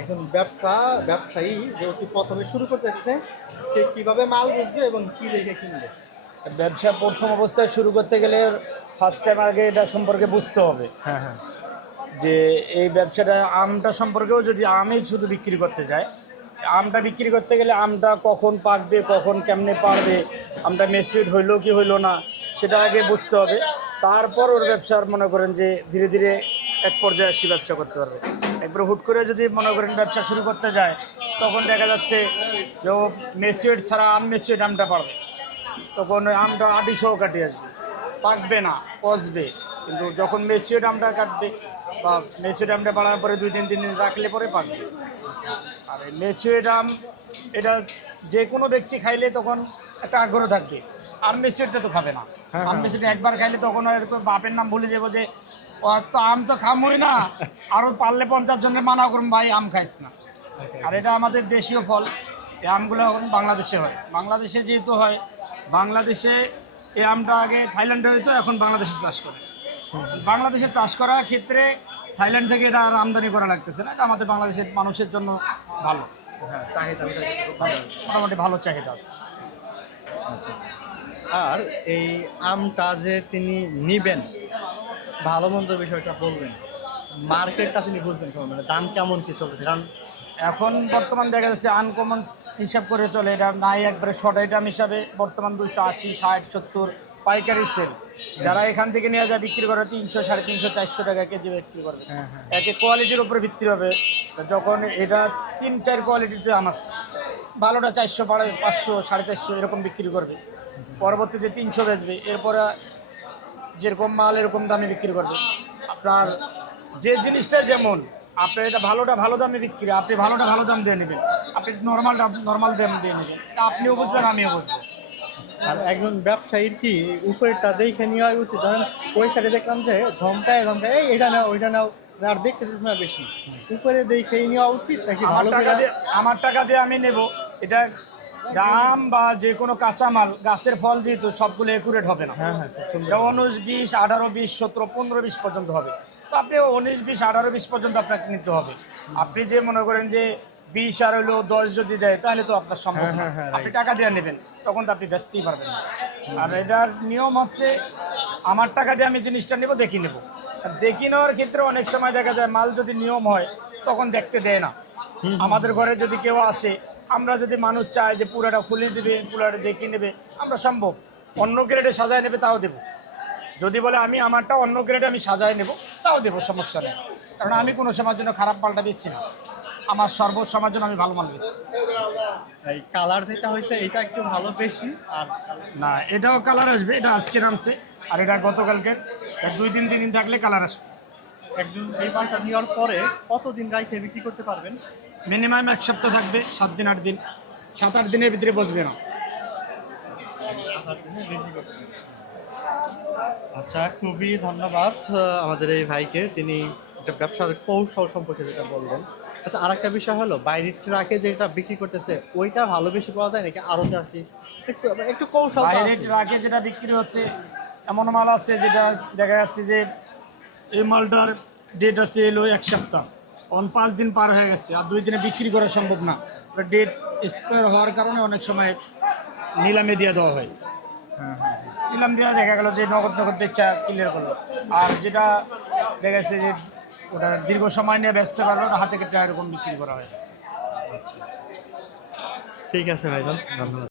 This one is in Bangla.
একজন ব্যবসায়ী যেহেতু প্রথমে শুরু করতে যাচ্ছে, সে কিভাবে মাল বুঝবে এবং কি দেখে কিনবে? ব্যবসা প্রথম অবস্থায় শুরু করতে গেলে ফার্স্ট টাইম আগে এটা সম্পর্কে বুঝতে হবে হ্যাঁ, হ্যাঁ। যে এই ব্যবসাটা আমটা সম্পর্কেও যদি আমি শুধু বিক্রি করতে যাই, আমটা বিক্রি করতে গেলে আমটা কখন পাকবে, কখন কেমনে পারবে, আমটা মেচিউর হইলো কি হইলো না সেটা আগে বুঝতে হবে। তারপর ওর ব্যবসার মনে করেন যে ধীরে ধীরে এক পর্যায়ে এসে ব্যবসা করতে পারবে। একবারে হুট করে যদি মনে করেন ব্যবসা শুরু করতে যায়, তখন দেখা যাচ্ছে যে ও মেচিউর ছাড়া আনমেচিউর আমটা পারবে, তখন ওই আমটা আটি সহ কাটি আসবে, পাকবে না, পচবে। কিন্তু যখন মেচিউর আমটা কাটবে বা মেচিউর আমটা বাড়ার পরে 2-3 দিন রাখলে পরে পাকবে। আর এই মেচিউর আম এটা যে কোনো ব্যক্তি খাইলে তখন একটা আগ্রহ থাকবে, আর মেচিউরটা তো খাবে না। হ্যাঁ, আম হ্যাঁ। মেচিউরটা একবার খাইলে তখন এরকম বাপের নাম ভুলে যাবো যে ও তো আম তো খামই না, আরও পারলে 50 জনের মানা করুন ভাই আম খাইস না। আর এটা আমাদের দেশীয় ফল। এই আমগুলো এখন বাংলাদেশে হয়, বাংলাদেশে যেহেতু হয়, বাংলাদেশে এই আমটা আগে থাইল্যান্ডে হয়তো, এখন বাংলাদেশে চাষ করে। বাংলাদেশে চাষ করার ক্ষেত্রে থাইল্যান্ড থেকে এটা আর আমদানি করা লাগতেছে না, এটা আমাদের বাংলাদেশের মানুষের জন্য ভালো, হ্যাঁ, চাহিদা খুব ভালো। মোটামুটি ভালো চাহিদা আছে। আচ্ছা। আর এই আমটা যে তিনি নিবেন, ভালো মন্দের বিষয়টা বলবেন, মার্কেটটা তিনি বুঝবেন কেমন, মানে দাম কেমন কি চলছে? কারণ এখন বর্তমান দেখা যাচ্ছে আনকমন হিসাব করে চলে, এটা নাই একবারে শর্ট আইটেম হিসাবে বর্তমান 280, 60, 70 পাইকারি সেল। যারা এখান থেকে নিয়ে যায় বিক্রি করে 300, 350, 400 টাকা কেজি বিক্রি করবে। হ্যাঁ, হ্যাঁ। একে কোয়ালিটির উপরে ভিত্তি হবে। যখন এটা 3-4 কোয়ালিটিতে আম আছে, ভালোটা 400, 500, 450 এরকম বিক্রি করবে, পরবর্তীতে 300 বেচবে, এরপরে যেরকম মাল এরকম দামে বিক্রি করবে। আপনার যে জিনিসটা যেমন, আপনি এটা ভালোটা ভালো দামে বিক্রি, আপনি ভালোটা ভালো দাম দিয়ে নেবেন, আপনি নর্মালটা নর্মাল দাম দিয়ে নেবেন, তা আপনিও বুঝবেন আমিও বুঝবো। আর একজন ব্যবসায়ীর কি উপরেরটা দেখে নেওয়া উচিত? ধরেন ওই সাইডে দেখলাম যে ধমকায় ধমকায়, এই এটা নাও ওইটা নাও, আর দেখতেছিস না বেশি, উপরে দেখেই নেওয়া উচিত নাকি ভালো করে? আমার টাকা দিয়ে আমি নেব, এটা আম বা যে কোনো কাঁচামাল গাছের ফল যেহেতু সবগুলো একুরেট হবে না। হ্যাঁ, হ্যাঁ, খুব সুন্দর। 19, 20, 18, 20, 17, 15, 20 পর্যন্ত হবে। তো আপনি 19, 20, 18, 20 পর্যন্ত আপনাকে নিতে হবে। আপনি যে মনে করেন যে 20 আর হলো 10 যদি দেয়, তাহলে তো আপনার সম্ভব হ্যাঁ, না। হ্যাঁ, হ্যাঁ, আপনি right. টাকা দিয়ে নেবেন, তখন তো আপনি বেচতেই পারবেন না। আর এটার নিয়ম হচ্ছে, আমার টাকা দিয়ে আমি জিনিসটা নেব, দেখি নেব। আর দেখি নেওয়ার ক্ষেত্রে অনেক সময় দেখা যায় মাল যদি নিয়ম হয় তখন দেখতে দেয় না। আমাদের ঘরে যদি কেউ আসে, আমরা যদি মানুষ চায় যে পুরাটা খুলে দিবে, পুরাটা দেখে নেবে, আমরা সম্ভব। অন্য গ্রেডে সাজায় নেবে, তাও দেবো। যদি বলে আমি আমারটা অন্য গ্রেডে আমি সাজায় নেব, তাও দেবো, সমস্যা নেই। কারণ আমি কোনো সময়ের জন্য খারাপ মালটা দিচ্ছি না, আমার সর্বসময়ের জন্য আমি ভালো মাল দিচ্ছি। এই কালার যেটা হয়েছে এটা একটু ভালো বেশি। আর না, এটাও কালার আসবে, এটা আজকে নামছে, আর এটা গতকালকে, 2-3 দিন থাকলে কালার আসবে। একজন এই মালটা নেওয়ার পরে কতদিন রাখে বিক্রি করতে পারবেন? মিনিমাম 1 সপ্তাহ থাকবে, 7 দিন 8 দিন, 7-8 দিনের ভিতরে বসবে না। 7-8 দিনে বিক্রি করতে পারবেন। আচ্ছা, খুবই ধন্যবাদ আমাদের এই ভাইকে, তিনি একটা ব্যবসার কৌশল সম্পর্কে যেটা বললেন। আচ্ছা, আর একটা বিষয় হলো, বাইরের ট্রাকে যেটা বিক্রি করতেছে ওইটা ভালো বেশি পাওয়া যায় নাকি আরো ট্রাকে একটু একটু কৌশল তো বাইরে আছে? ট্রাকে যেটা বিক্রি হচ্ছে, এমন মাল আছে যেটা দেখা যাচ্ছে যে এই মালটার ডেট আছে এলো 1 সপ্তাহ, 5 দিন পার হয়ে গেছে, আর 2 দিনে বিক্রি করা সম্ভব না। ডেট এক্সপায়ার হওয়ার কারণে অনেক সময় নিলামে দিয়ে দেওয়া হয়। হ্যাঁ, হ্যাঁ, নিলাম দেওয়া দেখা গেল যে নগদ নগদ বেচা ক্লিয়ার করলো। আর যেটা দেখা যাচ্ছে যে ওটা দীর্ঘ সময় নিয়ে বেচতে পারলো, ওটা হাতে কেটে এরকম বিক্রি করা হয়। ঠিক আছে ভাইজান, ধন্যবাদ।